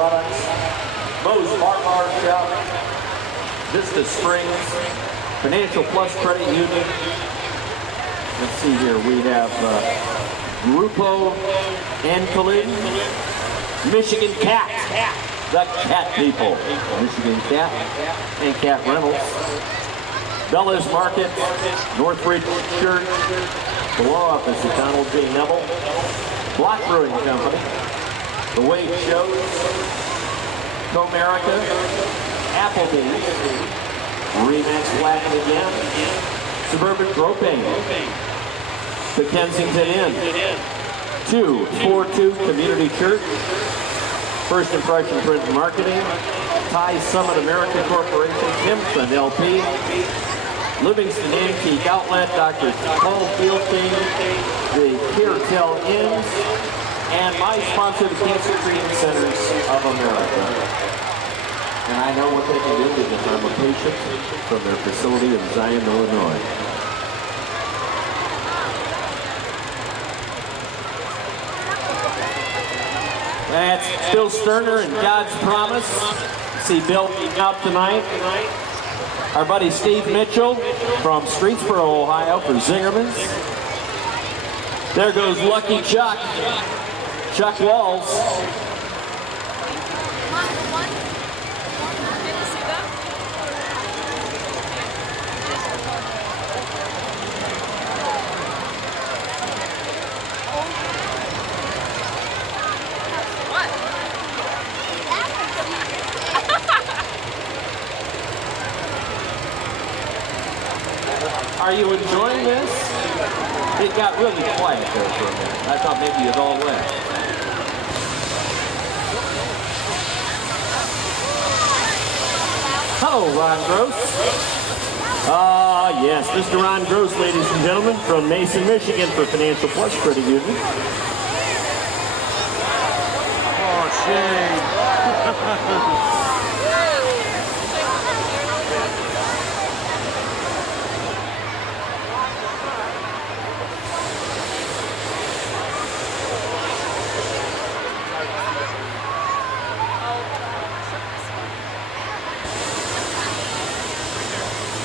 Products, Moe's Bar Shop, Vista Springs, Financial Plus Credit Union. Let's see here, we have Grupo Ancolin, Michigan Cat, the cat people, Michigan Cat, and Cat Rentals, Bella's Market, Northridge Church, the law office of Donald J. Neville, Block Brewing Company, The Wave Shows, Comerica, Applebee's, Remax Latin again, Suburban Propane, the Kensington Inn, 242 Community Church, First Impression Print and Marketing, Thai Summit American Corporation, Timpson LP, Livingston Antique Outlet, Dr. Paul Fielding, the Caretel Inns, and my sponsor, the Cancer Treatment Centers of America. And I know what they can do because I'm a patient from their facility in Zion, Illinois. That's Bill Sterner and God's Promise. See Bill out tonight. Our buddy Steve Mitchell from Streetsboro, Ohio for Zingerman's. There goes Lucky Chuck. Chuck Walls. Are you enjoying this? It got really quiet there for a minute. I thought maybe you'd all left. Hello, Ron Gross. Yes, Mr. Ron Gross, ladies and gentlemen, from Mason, Michigan for Financial Plus Credit Union. Oh, shame.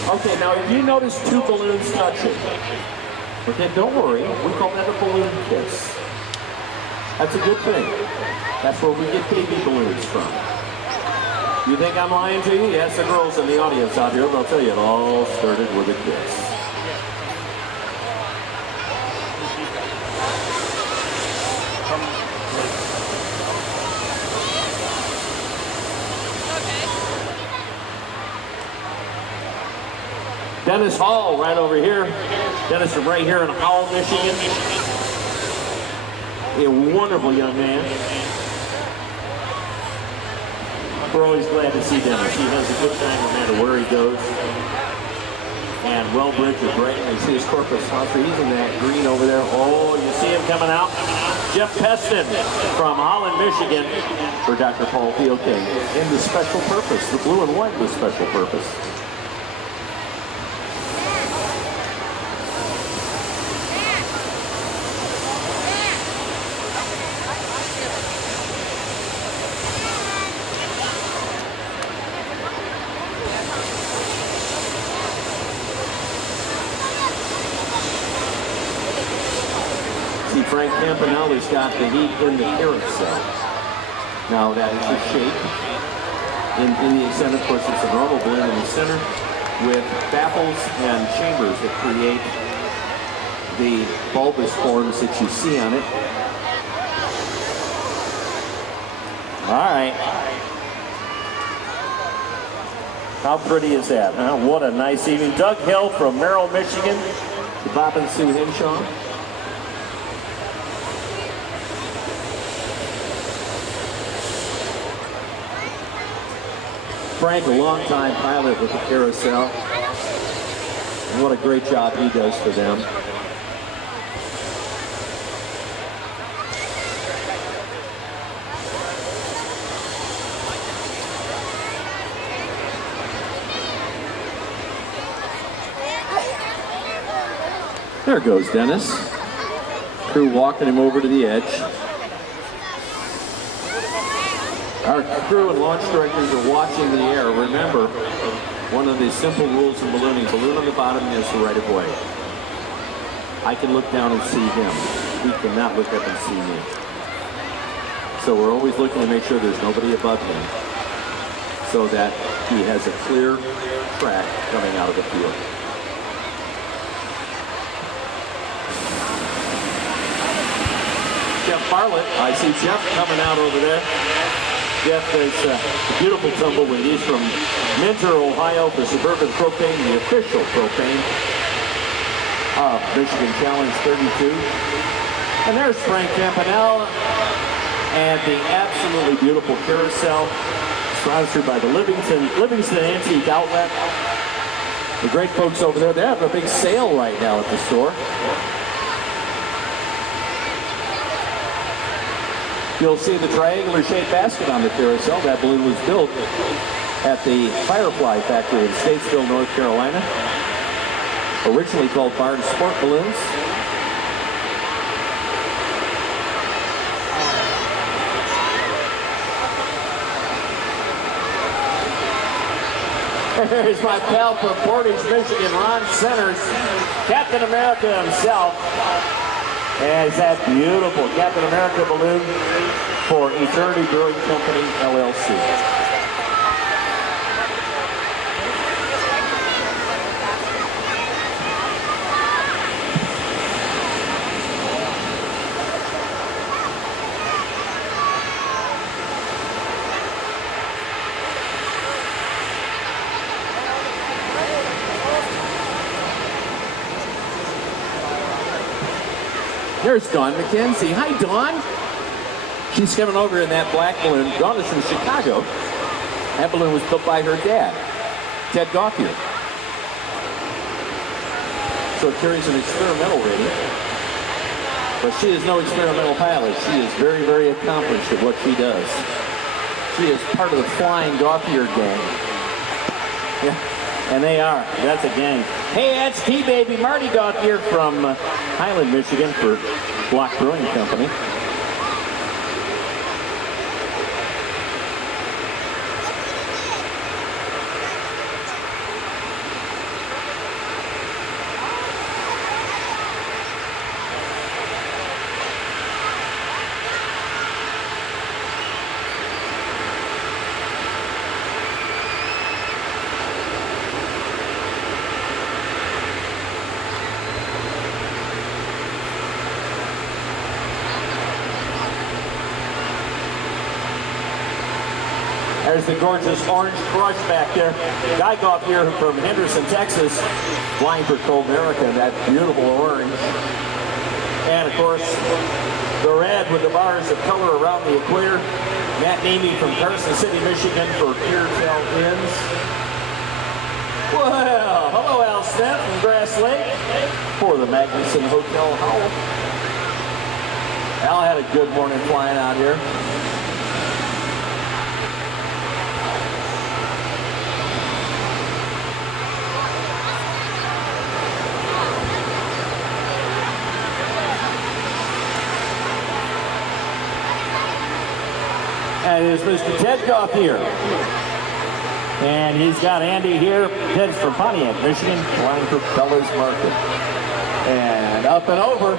Okay, now if you notice two balloons touching, okay, don't worry, we call that a balloon kiss. That's a good thing. That's where we get baby balloons from. You think I'm lying to you? Yes, the girls in the audience out here, they'll tell you it all started with a kiss. Dennis Hall, right over here. Dennis from right here in Howell, Michigan. A wonderful young man. We're always glad to see Dennis. He has a good time no matter where he goes. And Wellbridge of Brighton is his corporate sponsor. He's in that green over there. Oh, you see him coming out? Jeff Peston from Holland, Michigan for Dr. Paul Fielding. In the special purpose, the blue and white was special purpose. Frank Campanella's got the heat in the carousel. Now that is the shape. In the center, of course, it's a normal balloon in the center with baffles and chambers that create the bulbous forms that you see on it. All right. How pretty is that? Huh? What a nice evening. Doug Hill from Merrill, Michigan. The Bob and Sue Hinshaw. Frank, a longtime pilot with the Carousel. And what a great job he does for them. There goes Dennis. Crew walking him over to the edge. Our crew and launch directors are watching the air. Remember, one of the simple rules in ballooning, balloon on the bottom is the right of way. I can look down and see him. He cannot look up and see me. So we're always looking to make sure there's nobody above him so that he has a clear track coming out of the field. Jeff Bartlett, I see Jeff coming out over there. Jeff is a beautiful tumbleweed. He's from Mentor, Ohio for Suburban Propane, the official propane of Michigan Challenge 32. And there's Frank Campanella and the absolutely beautiful carousel sponsored by the Livingston Antique Outlet. The great folks over there, they have a big sale right now at the store. You'll see the triangular shaped basket on the carousel. That balloon was built at the Firefly factory in Statesville, North Carolina. Originally called Barnes Sport Balloons. Here's my pal from Portage, Michigan, Ron Centers, Captain America himself. And it's that beautiful Captain America balloon for Eternity Brewing Company, LLC. There's Dawn McKenzie. Hi, Dawn. She's coming over in that black balloon. Dawn is from Chicago. That balloon was built by her dad, Ted Gauthier. So it carries an experimental rating. But she is no experimental pilot. She is very, very accomplished at what she does. She is part of the Flying Gauthier gang. Yeah. And they are. That's a gang. Hey, that's T-Baby Marty Gauthier from Highland, Michigan for Block Brewing Company. There's the gorgeous Orange Crush back there. Guy Gauthier from Henderson, Texas, flying for Cold America, that beautiful orange. And of course, the red with the bars of color around the equator. Matt Nemi from Carson City, Michigan for Peartail Inns. Well, hello Al Smith from Grass Lake for the Magnuson Hotel Howell. Al had a good morning flying out here. And it is Mr. Ted Gauthier. And he's got Andy here. Ted's from Pontiac, Michigan, flying for Bella's Market. And up and over.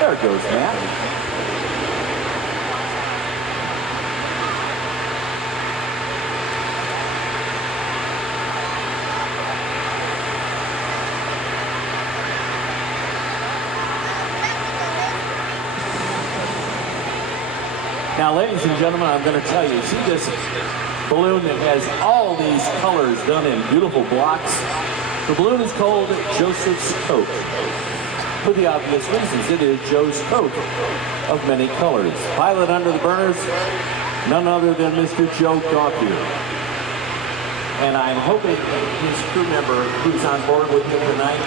There goes Matt. Now, ladies and gentlemen, I'm going to tell you, see this balloon that has all these colors done in beautiful blocks? The balloon is called Joseph's Coat. For the obvious reasons, it is Joe's coat of many colors. Pilot under the burners, none other than Mr. Joe Gauthier. And I'm hoping his crew member who's on board with him tonight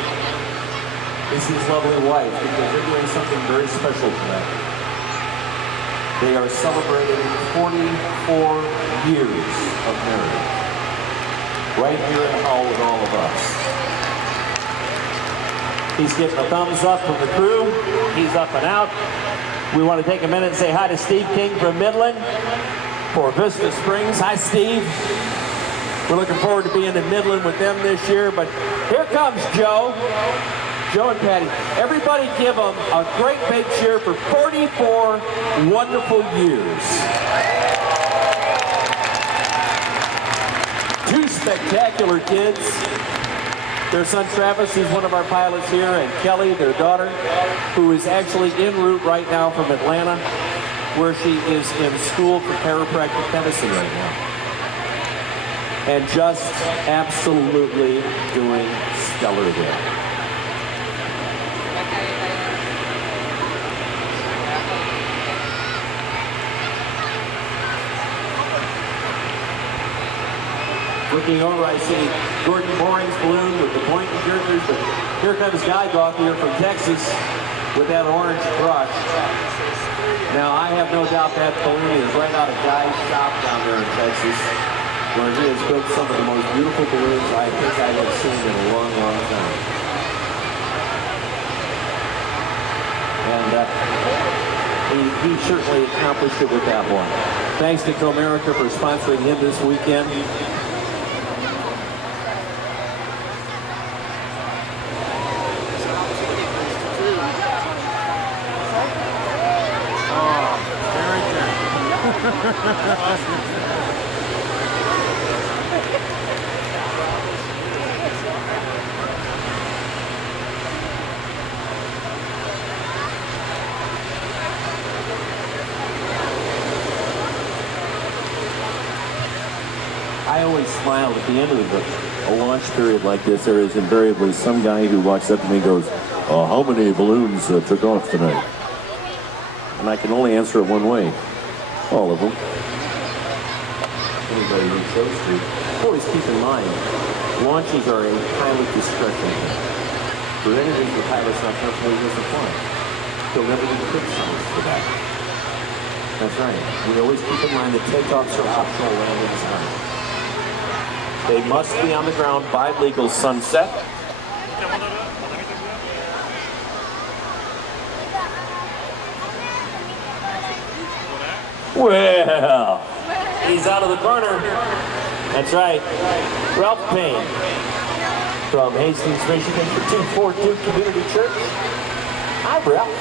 is his lovely wife, because they're doing something very special tonight. They are celebrating 44 years of marriage. Right here in Hull with all of us. He's getting a thumbs up from the crew. He's up and out. We want to take a minute and say hi to Steve King from Midland for Vista Springs. Hi, Steve. We're looking forward to being in Midland with them this year, but here comes Joe. Joe and Patty. Everybody give them a great big cheer for 44 wonderful years. Two spectacular kids. Their son Travis, who's one of our pilots here, and Kelly, their daughter, who is actually en route right now from Atlanta, where she is in school for chiropractic medicine right now. And just absolutely doing stellar there. Looking over, I see Gordon Boring's balloon with the point and jerkers, but here comes Guy Gauthier from Texas with that orange brush. Now, I have no doubt that balloon is right out of Guy's shop down there in Texas, where he has built some of the most beautiful balloons I think I have seen in a long, long time. And he certainly accomplished it with that one. Thanks to Comerica for sponsoring him this weekend. I always smile at the end of a launch period like this. There is invariably some guy who walks up to me and goes, how many balloons took off tonight? And I can only answer it one way. All of them. Anybody who chose to. Always keep in mind, launches are a pilot discretion. For anything the pilot's not comfortable with the flying. He'll never be criticized for that. That's right. We always keep in mind that takeoffs are optional, landings aren't. They must be on the ground by legal sunset. Well, he's out of the corner. That's right. Ralph Payne from Hastings, Michigan for 242 Community Church. Hi, Ralph.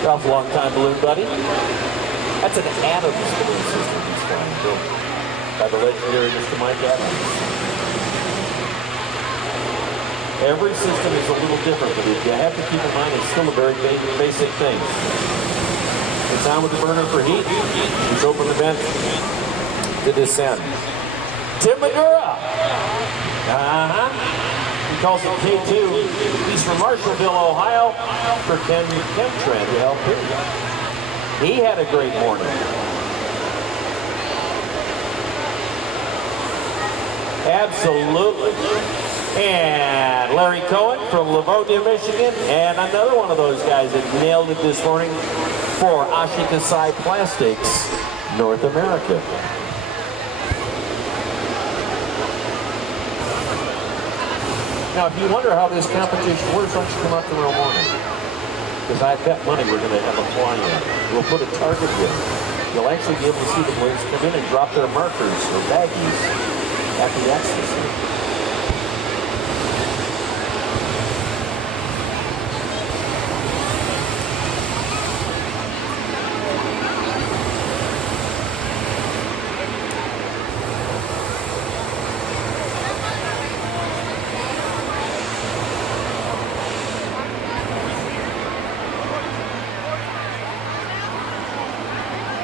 Ralph's a longtime balloon buddy. That's an Adams balloon system he's flying through by the legendary Mr. Mike Adams. Every system is a little different, but you have to keep in mind it's still a very basic thing. It's on with the burner for heat. He's open the vent to descend. Tim Madura. He calls it K2. He's from Marshallville, Ohio for Ken Tran to help him. He had a great morning. Absolutely. And Larry Cohen from Livonia, Michigan, and another one of those guys that nailed it this morning for Ashikasai Plastics, North America. Now, if you wonder how this competition works, why don't you come out tomorrow morning? Because I bet money we're going to have a fly-in. We'll put a target here. You'll actually be able to see the boys come in and drop their markers or baggies at the ecstasy.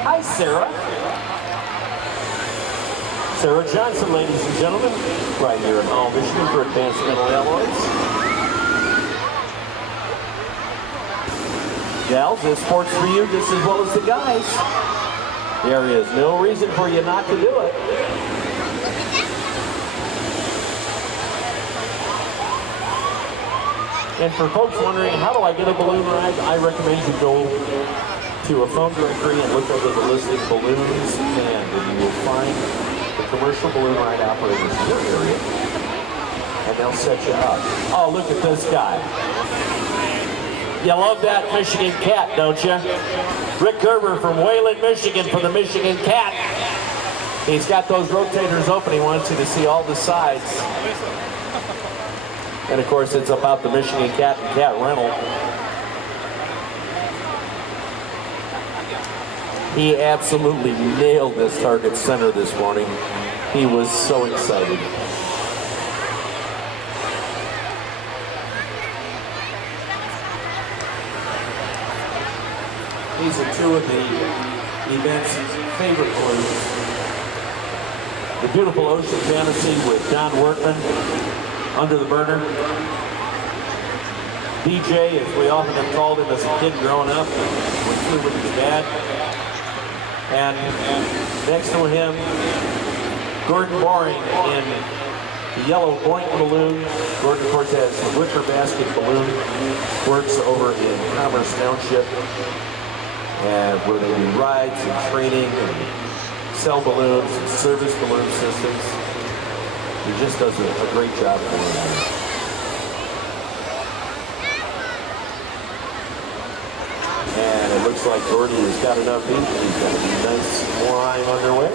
Hi, Sarah. Sarah Johnson, ladies and gentlemen, right here in Hull, Michigan for Advanced Metal Alloys. Gals, this sport's for you just as well as the guys. There is no reason for you not to do it. And for folks wondering, how do I get a balloon ride? I recommend you go to a phone directory and look over the listed balloons, and you will find the commercial balloon ride operators in your area, and they'll set you up. Oh, look at this guy. You love that Michigan Cat, don't you? Rick Gerber from Wayland, Michigan for the Michigan Cat. He's got those rotators open. He wants you to see all the sides. And of course, it's about the Michigan Cat and Cat Rental. He absolutely nailed this target center this morning. He was so excited. These are two of the event's favorite balloons. The beautiful Ocean Fantasy with Don Workman under the burner. DJ, as we often have called him as a kid growing up, when he flew with his dad. And next to him, Gordon Boring in the yellow Boynton balloon. Gordon, of course, has the wicker basket balloon. Works over in Commerce Township, and where they do rides and training and sell balloons and service balloon systems. He just does a great job for them. And it looks like Gordon has got enough heat. He's got a nice climb underway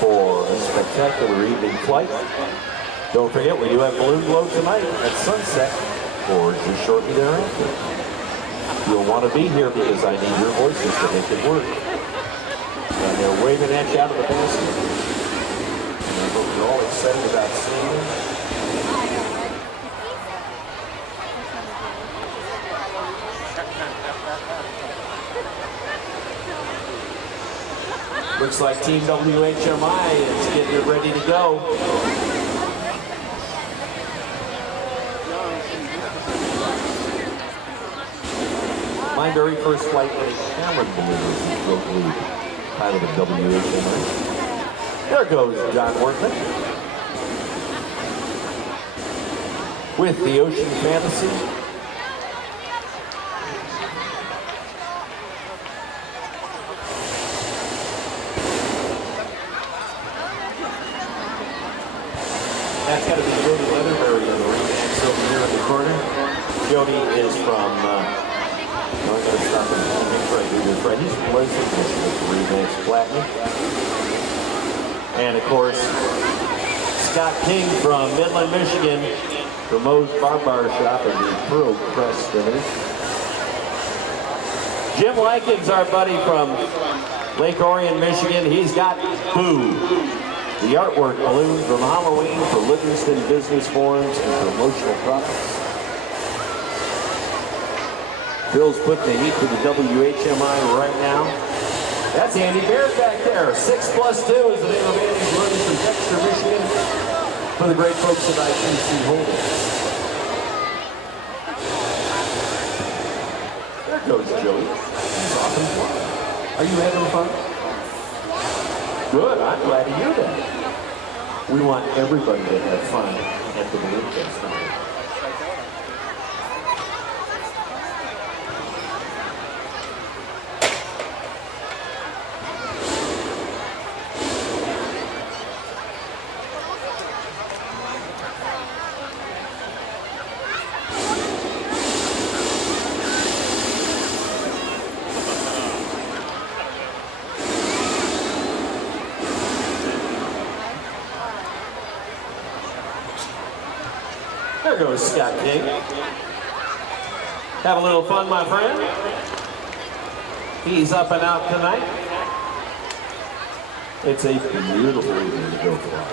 for a spectacular evening flight. Don't forget, we do have balloon glow tonight at sunset, or just shortly thereafter. You'll want to be here because I need your voices to make it work. And they're waving at you out of the basket. And we're all excited about seeing them. Looks like Team WHMI is getting it ready to go. My very first flight in a Cameron balloon was locally piloted WHMI. There goes John Workman with the Ocean Fantasy. That's got to be Jody Leatherberry in the Remax over here in the corner. Jody is from, I'm going to stop and make sure I do this right. He's from Lansing, Michigan for Remax Platinum. And of course, Scott King from Midland, Michigan for Moe's Bar Shop and the Pearl Press Limited. Jim Likens, our buddy from Lake Orion, Michigan. He's got Boo, the artwork balloon from Halloween for Livingston Business Forums and promotional products. Bill's putting the heat to the WHMI right now. That's Andy Baird back there. 6+2 is the name of Andy's balloon from Dexter, Michigan, for the great folks at ITC Holdings. There goes Joey. He's off and flying. Are you having fun? Good, I'm glad to hear that. We want everybody to have fun at the balloon festival. There goes Scott King. Have a little fun, my friend. He's up and out tonight. It's a beautiful evening to go fly.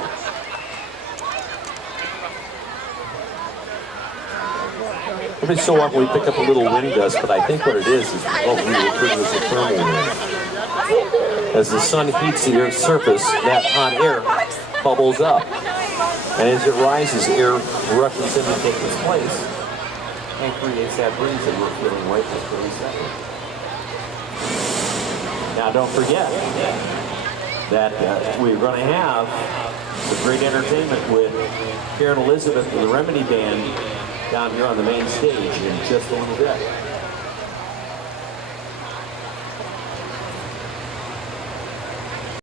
Every so often we pick up a little wind gust, but I think what it is what we refer to as a thermal wind. As the sun heats the Earth's surface, that hot air bubbles up. And as it rises, air rushes in to take its place and creates that breeze that we're feeling right this very second. Now don't forget that we're going to have the great entertainment with Karen Elizabeth and the Remedy Band down here on the main stage in just a little bit.